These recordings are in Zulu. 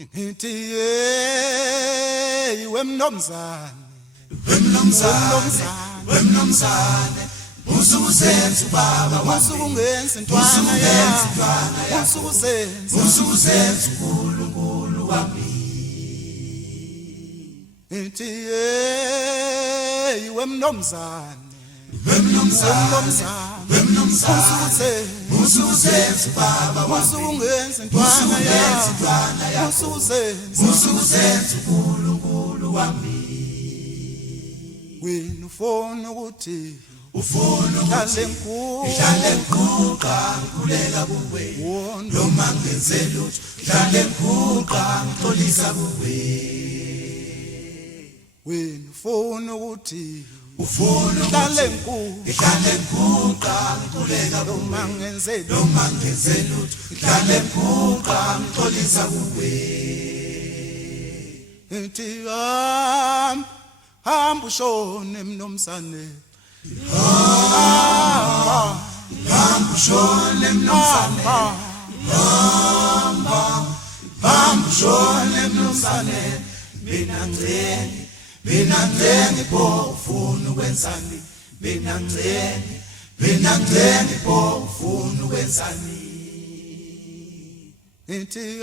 ngithi wemnomzane usukusenza ubaba usukungenza intwana yakho usukusenza uNkulunkulu wami ngithi wemnomzane usukusenza ubaba usukungenza intwana yakho usukusenza uNkulunkulu wami wena ufuna ukuthi ufuna uhlale ngihlale ngikulela kuwe noma ngenze lutho ngihlale ngixolisa kuwe wena ufuna ukuthi ufuna uhlale ngikulela noma ngenze lutho ngihlale ngixolisa kuwe ngithi hamba ushone mnomsane hamba ushone mnomsane hamba ushone mnomsane mina ngceni bo ufuna ukwenzani mina ngceni bo ufuna ukwenzani ngithi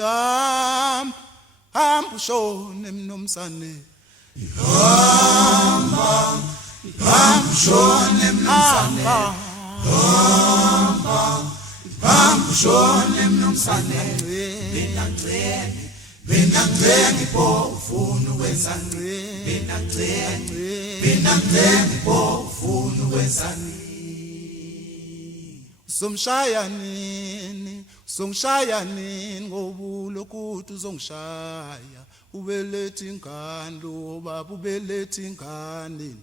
hamba ushone mnomsane hamba ushone mnomsane hamba ushone mnomsane mina ngceni bo ufuna ukwenzani mina ngceni bo ufuna ukwenzani uzongishaya nini ngoba lokuthi uzongishaya ubelethe ingane lo baba ubelethe ingane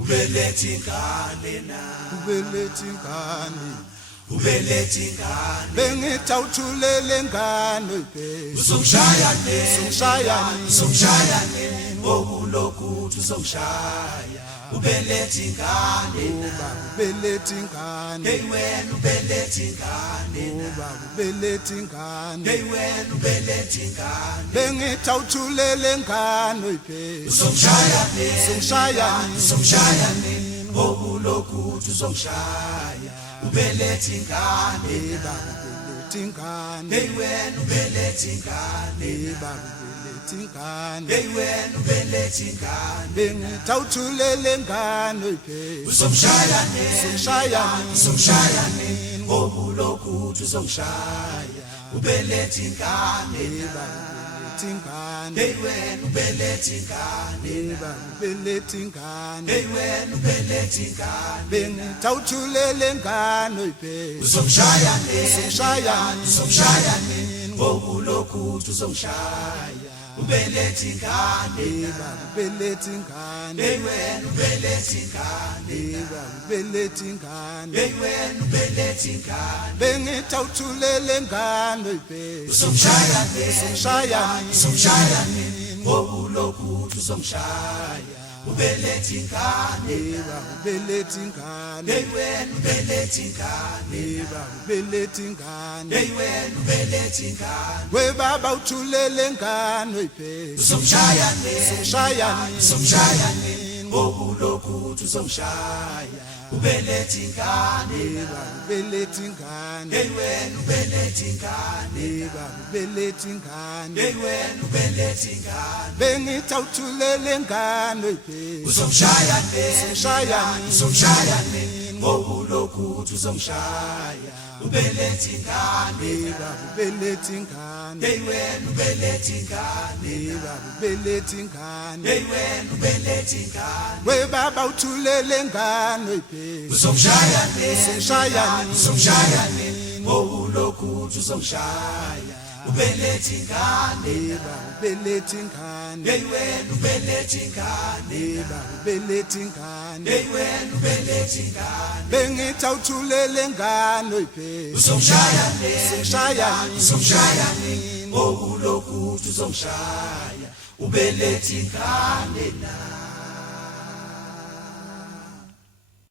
ubelethe ingane bengithi awuthulele ingane oyibheke uzongishaya nini ngokulokuthi uzongishaya ubelethe ingane ubelethe ingane hey wena ubelethe ingane ubelethe ingane hey wena ubelethe ingane bengithi awuthulele ingane oyibheke uzongishaya nini ngokulokuthi uzongishaya ubelethe ingane ubelethe ingane hey wena ubelethe ingane hey wena ubelethe ingane bengithi awuthulele ingane oyibheke uzongishaya nini ngokulokuthi uzongishaya ubelethe ingane hey wena ubelethe ingane ubelethe ingane hey wena ubelethe ingane bengithi awuthulele ingane oyibheke uzongishaya nini ngokulokuthi uzongishaya ubelethe ingane ubelethe ingane hey wena ubelethe ingane ubelethe ingane hey wena ubelethe ingane bengithi awuthulele ingane oyibheke uzongishaya nini ngokulokuthi uzongishaya ubelethe ingane ubelethe ingane hey wena ubelethe ingane ubelethe ingane hey wena ubelethe ingane we baba uthulele ingane oyibheke uzongishaya nini ngokulokuthi uzongishaya ubelethe ingane ubelethe ingane hey wena ubelethe ingane ubelethe ingane hey wena ubelethe ingane bengithi awuthulele ingane oyibheke uzongishaya nini ngokulokuthi uzongishaya ubelethe ingane ubelethe ingane hey wena ubelethe ingane ubelethe ingane hey wena ubelethe ingane we baba uthulele ingane oyibheke uzongishaya nini ngokulokuthi uzongishaya ubelethe ingane ubelethe ingane hey wena ubelethe ingane ubelethe ingane hey wena ubelethe ingane bengithi awuthulele ingane oyibheke uzongishaya nini ngokulokuthi uzongishaya ubelethe ingane na